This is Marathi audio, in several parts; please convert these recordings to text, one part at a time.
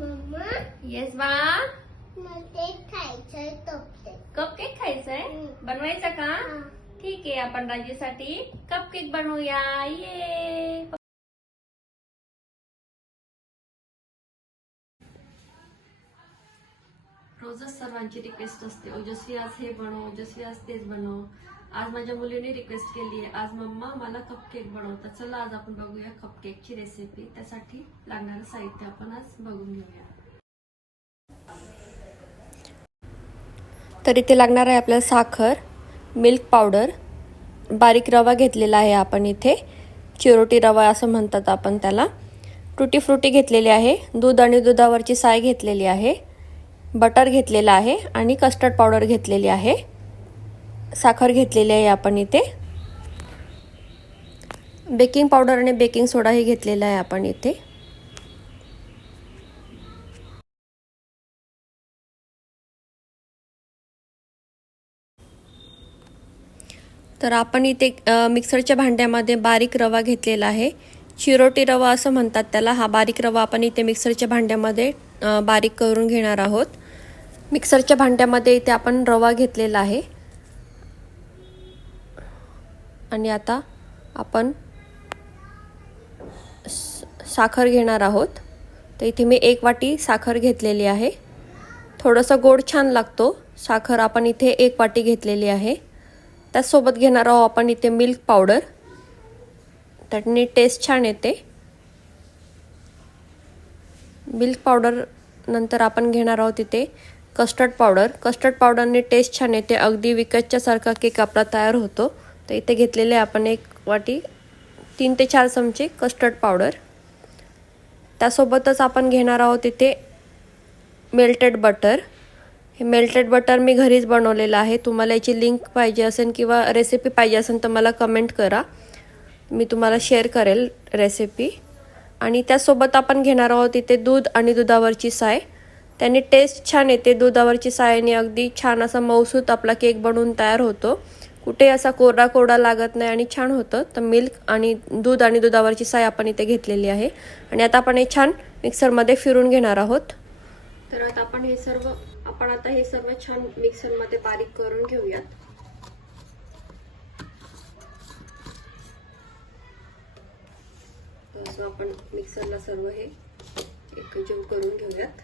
मम्मा? येस बा खायचंय कप केक खायचंय? बनवायचा का? ठीक आहे आपण राजूसाठी कप केक बनवूया. ये रोजच सर्वांची रिक्वेस्ट असते. ओजस्वी आज हे बनव ओजस्वी आज तेच बनव. आज माझ्या मुलीने रिक्वेस्ट केली आहे. आज मम्मा मला कपकेक बनवता चला आज आपण बघूया कपकेकची रेसिपी त्यासाठी लागणारं साहित्य आपण आज बघून घेऊया. तर इथे लागणार आहे आपल्याला साखर मिल्क पावडर बारीक रवा घेतलेला आहे आपण इथे. चिरोटी रवा असं म्हणतात आपण त्याला. टुटी फ्रुटी घेतलेली आहे. दूध आणि दुधावरची साय घेतलेली आहे. बटर घेतलेलं आहे आणि कस्टर्ड पावडर घेतलेली आहे. साखर घेतलेली आहे आपण इथे. बेकिंग पावडर आणि बेकिंग सोडाही घेतलेला आहे आपण इथे. तर आपण इथे मिक्सरच्या भांड्यामध्ये बारीक रवा घेतलेला आहे. चिरोटी रवा असं म्हणतात त्याला. हा बारीक रवा आपण इथे मिक्सरच्या भांड्यामध्ये बारीक करून घेणार आहोत. मिक्सरच्या भांड्यामध्ये इथे आपण रवा घेतलेला आहे. आणि आता आपण साखर घेणार आहोत. तर इथे मी एक वाटी साखर घेतलेली आहे. थोडंसं गोड छान लागतो. साखर आपण इथे एक वाटी घेतलेली आहे. त्याचसोबत घेणार आहोत आपण इथे मिल्क पावडर. त्याने टेस्ट छान येते. मिल्क पावडर नंतर आपण घेणार आहोत इथे कस्टर्ड पावडर. कस्टर्ड पावडरने टेस्ट छान येते. अगदी विकतच्यासारखा केक आपला तयार होतो. तर इथे घेतलेले आपण एक वाटी तीन ते चार चमचे कस्टर्ड पावडर त्यासोबतच आपण घेणार आहोत इथे मेल्टेड बटर हे मेल्टेड बटर मी घरीच बनवलेलं आहे. तुम्हाला याची लिंक पाहिजे असेल किंवा रेसिपी पाहिजे असेल तर मला कमेंट करा. मी तुम्हाला शेअर करेल रेसिपी आणि त्यासोबत आपण घेणार आहोत इथे दूध आणि दुधावरची साय. त्याने टेस्ट छान येते. दुधावरची सायने अगदी छान असा मौसूत आपला केक बनवून तयार होतो. कुठे असा कोरडा कोरडा लागत नाही आणि छान होतं. तर मिल्क आणि दूध आणि दुधावरची साय आपण इथे घेतलेली आहे. आणि आता आपण हे छान मिक्सरमध्ये फिरून घेणार आहोत. तर आता आपण हे सर्व आपण आता हे सर्व छान मिक्सरमध्ये बारीक करून घेऊयात. असं आपण मिक्सरला सर्व हे एकजीव करून घेऊयात.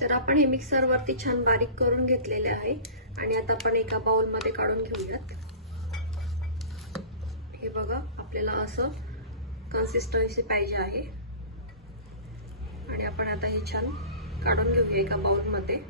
तर आपण हे मिक्सरवरती छान बारीक करून घेतलेले आहे. आणि आता आपण एका बाउलमध्ये काढून घेऊयात. हे बघा आपल्याला असं कन्सिस्टन्सी पाहिजे आहे. आणि आपण आता हे छान काढून घेऊया एका बाउलमध्ये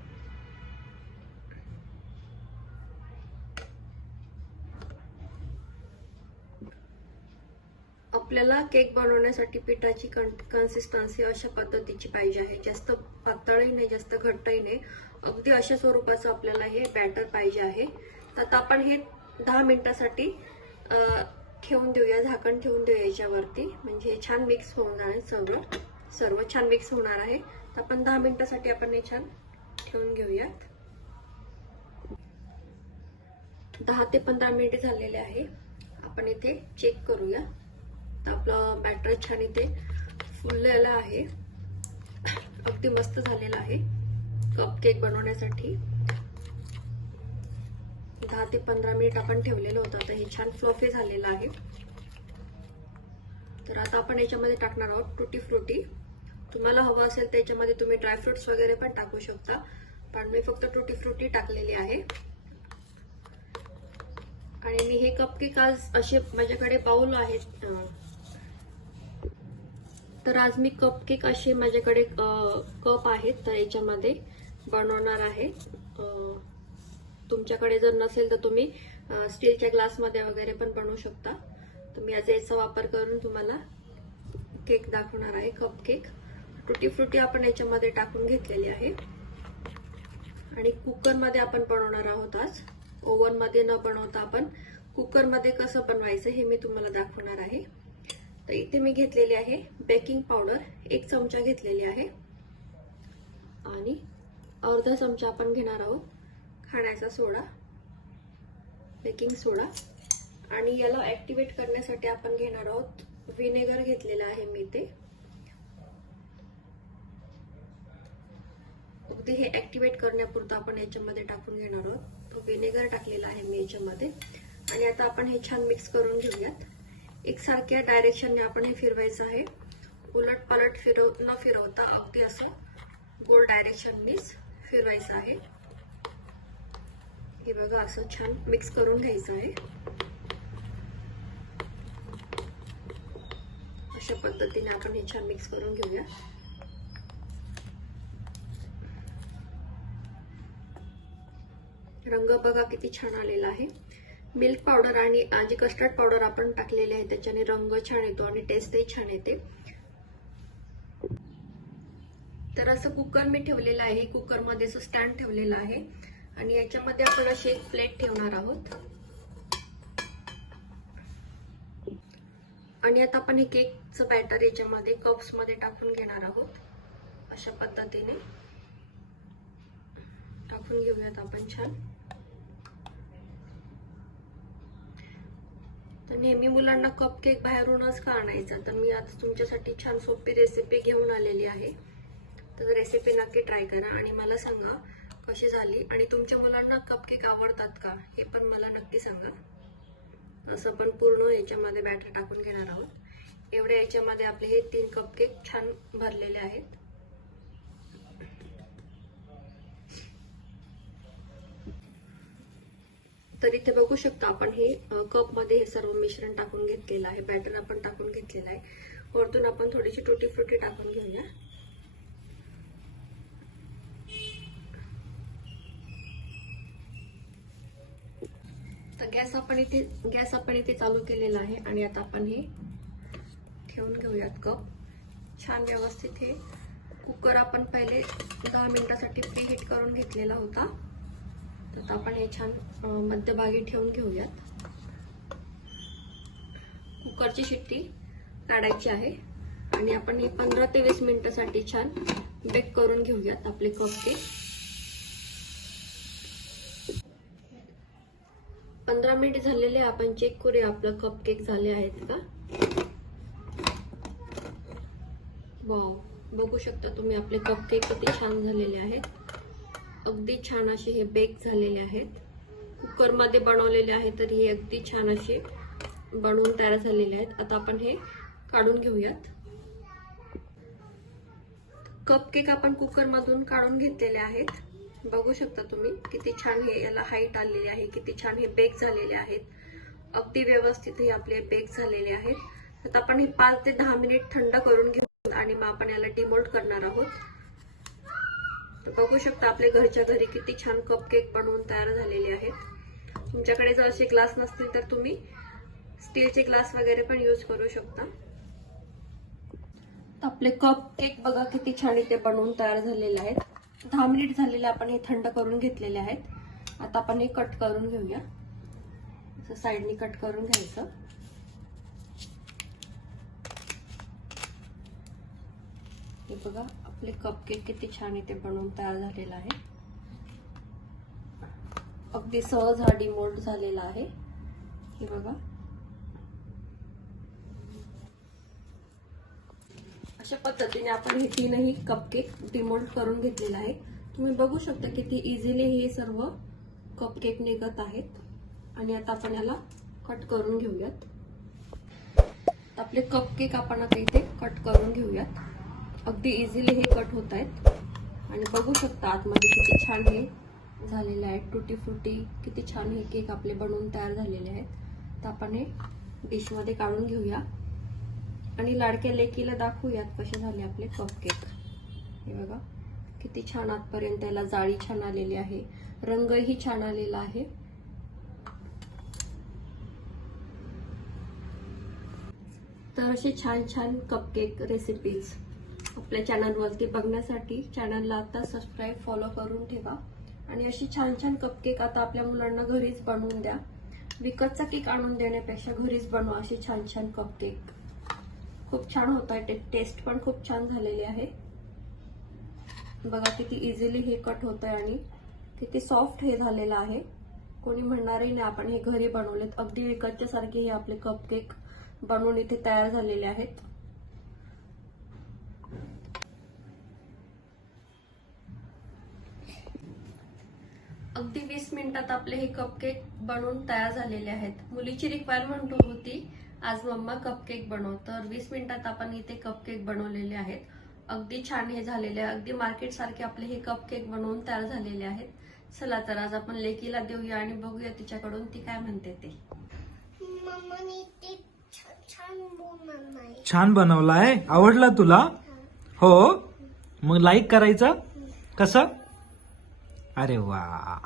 आपल्याला केक बनवण्यासाठी पिठाची कन्सिस्टन्सी अशा पद्धतीची पाहिजे आहे. जास्त पातळही नाही जास्त घट्टही नाही. अगदी अशा स्वरूपाचं आपल्याला हे बॅटर पाहिजे आहे. तर आता आपण हे दहा मिनटासाठी ठेवून देऊया झाकण ठेवून देऊया याच्यावरती. म्हणजे हे छान मिक्स होऊन आहे सगळं सर्व छान मिक्स होणार आहे. तर आपण दहा मिनटासाठी आपण हे छान ठेवून घेऊयात. दहा ते पंधरा मिनिटे झालेले आहे. आपण इथे चेक करूया. आपलं बॅटर छान इथे फुललेलं आहे. अगदी मस्त झालेलं आहे. कप केक बनवण्यासाठी. दहा ते पंधरा मिनिट आपण ठेवलेलं होतं. आता हे छान फ्लफी झालेलं आहे. तर आता आपण याच्यामध्ये टाकणार आहोत टुटी फ्रुटी तुम्हाला हवं असेल त्याच्यामध्ये तुम्ही ड्रायफ्रुट्स वगैरे पण टाकू शकता. पण मी फक्त टुटी फ्रुटी टाकलेली आहे. आणि मी हे कपकेक आज असे माझ्याकडे बाउल आहेत तर आज मी कपकेक असे माझ्याकडे कप आहेत तर याच्यामध्ये बनवणार आहे. तुमच्याकडे जर नसेल तर तुम्ही स्टीलच्या ग्लासमध्ये वगैरे पण बनवू शकता. तर मी आज याचा वापर करून तुम्हाला केक दाखवणार आहे कप केक टुटी फ्रुटी आपण याच्यामध्ये टाकून घेतलेली आहे. आणि कुकरमध्ये आपण बनवणार आहोत आज. ओव्हनमध्ये न बनवता आपण कुकरमध्ये कसं बनवायचं हे मी तुम्हाला दाखवणार आहे. तर इथे मी घेतलेली आहे बेकिंग पावडर. एक चमचा घेतलेली आहे. आणि अर्धा चमचा आपण घेणार आहोत खाण्याचा सोडा बेकिंग सोडा. आणि याला ॲक्टिवेट करण्यासाठी आपण घेणार आहोत व्हिनेगर घेतलेलं आहे मी ते अगदी हे ॲक्टिवेट करण्यापुरतं आपण याच्यामध्ये टाकून घेणार आहोत. तो व्हिनेगर टाकलेला आहे मी याच्यामध्ये. आणि आता आपण हे छान मिक्स करून घेऊयात. एकसारख्या डायरेक्शनने आपण हे फिरवायचं आहे. उलट पालट फिरव न फिरवता अगदी असं गोल डायरेक्शननीच फिरवायचं आहे. हे बघा असं छान मिक्स करून घ्यायचं आहे. अशा पद्धतीने आपण हे छान मिक्स करून घेऊया. रंग बघा किती छान आलेला आहे. मिल्क पावडर आणि जी कस्टर्ड पावडर आपण टाकलेली आहे. त्याच्याने रंग छान येतो आणि टेस्टही छान येते. तर असं कुकर मी ठेवलेलं आहे. कुकरमध्ये असं स्टँड ठेवलेलं आहे. आणि याच्यामध्ये आपण अशी एक प्लेट ठेवणार आहोत. आणि आता आपण हे केकचं बॅटर याच्यामध्ये कप्समध्ये टाकून घेणार आहोत. अशा पद्धतीने. टाकून घेऊयात आपण छान. नेहमी मुलांना कप केक बाहेरूनच का आणायचा. तर मी आज तुमच्यासाठी छान सोपी रेसिपी घेऊन आलेली आहे. तर रेसिपी नक्की ट्राय करा आणि मला सांगा कशी झाली आणि तुमच्या मुलांना कप केक आवडतात का? हे पण मला नक्की सांगा. असं पण पूर्ण याच्यामध्ये बॅटर टाकून घेणार आहोत. एवढ्या याच्यामध्ये आपले हे तीन कप केक छान भरलेले आहेत. तर इथे बघू शकता आपण हे कपमध्ये हे सर्व मिश्रण टाकून घेतलेलं आहे. बॅटर आपण टाकून घेतलेलं आहे. वरतून आपण थोडीशी टुटी फ्रुटी टाकून घेऊया. तर गॅस आपण इथे गॅस आपण इथे चालू केलेला आहे आणि आता आपण हे ठेवून घेऊयात कप. छान व्यवस्थित हे कुकर आपण पहिले दहा मिनिटासाठी प्री हीट करून घेतलेला होता. आता आपण हे छान मध्यभागी ठेवून घेऊयात. कुकरची शिट्टी काढायची आहे. आणि आपण हे पंधरा ते वीस मिनिटासाठी छान बेक करून घेऊयात आपले कप केक पंधरा मिनिट झालेले आहे. आपण चेक करूया आपलं कपकेक झाले आहेत का? वाव बघू शकता तुम्ही आपले कपकेक किती छान झालेले आहेत. अगदी छान असे हे बेक झालेले आहेत. कुकरमध्ये बनवलेले आहे तर हे अगदी छान असे बनवून तयार झालेले आहेत. आता आपण हे काढून घेऊयात. कपकेक आपण कुकरमधून काढून घेतलेले आहेत. बघू शकता तुम्ही किती छान हे याला हाईट आलेली आहे किती छान हे बेक झालेले आहेत. अगदी व्यवस्थित हे आपले बेक झालेले आहेत. आता आपण हे पाच ते दहा मिनिट थंड करून घेऊ आणि मग आपण याला डिमोल्ट करणार आहोत. तर बघू शकता आपले घरच्या घरी किती छान कप केक बनवून तयार झालेले आहेत. तुमच्याकडे जर असे ग्लास नसतील तर तुम्ही स्टीलचे ग्लास वगैरे पण यूज करू शकता. तर आपले कप केक बघा किती छान इथे बनवून तयार झालेले आहेत. दहा मिनिट झालेले आपण हे थंड करून घेतलेले आहेत. आता आपण हे कट करून घेऊया. असं साईडनी कट करून घ्यायचं. हे बघा. आपले कपकेक किती छान इथे बनवून तयार झालेला आहे. अगदी सहज हा डिमोल्ड झालेला आहे. हे बघा. अशा पद्धतीने आपण हे तीनही कपकेक डिमोल्ड करून घेतलेला आहे. तुम्ही बघू शकता किती इझिली हे सर्व कपकेक निघत आहेत. आणि आता आपण याला कट करून घेऊयात. आपले कपकेक आपण आता इथे कट करून घेऊयात. अगदी इझिली हे कट होत आहेत. आणि बघू शकता आतमध्ये किती छान हे झालेलं आहे. टुटी फ्रुटी किती छान हे केक आपले बनवून तयार झालेले आहेत. तर आपण हे डिशमध्ये काढून घेऊया. आणि लाडक्या लेकीला दाखवूयात कसे झाले आपले कप केक हे बघा किती छान आतपर्यंत याला जाळी छान आलेली आहे. रंगही छान आलेला आहे. तर असे छान छान कपकेक रेसिपीज आपल्या चॅनलवरती बघण्यासाठी चॅनलला आता सबस्क्राईब फॉलो करून ठेवा. आणि अशी छान छान कपकेक आता आपल्या मुलांना घरीच बनवून द्या. विकतचा केक आणून देण्यापेक्षा घरीच बनवा असे छान छान कपकेक खूप छान होत आहे टेस्ट पण खूप छान झालेली आहे. बघा किती इझिली हे कट होत आहे आणि किती सॉफ्ट हे झालेलं आहे. कोणी म्हणणारही नाही आपण हे घरी बनवलेत. अगदी विकतच्या सारखे हे आपले कपकेक बनवून इथे तयार झालेले आहेत अगदी वीस मिनिटात आपले हे कपकेक बनवून तयार झालेले आहेत. मुलीची रिक्वायरमेंट होती आज मम्मा कपकेक बनव. तर वीस मिनिटात आपण इथे कपकेक बनवलेले आहेत. अगदी छान हे झालेले आहे. अगदी मार्केट सारखे आपले हे कपकेक बनवून तयार झालेले आहेत. चला तर आज आपण लेकीला देऊया आणि बघूया तिच्याकडून ती काय म्हणते ते. छान छान बनवलंय छान बनवलाय? आवडला तुला? हो. मग लाईक करायचं? कसं? अरे वा.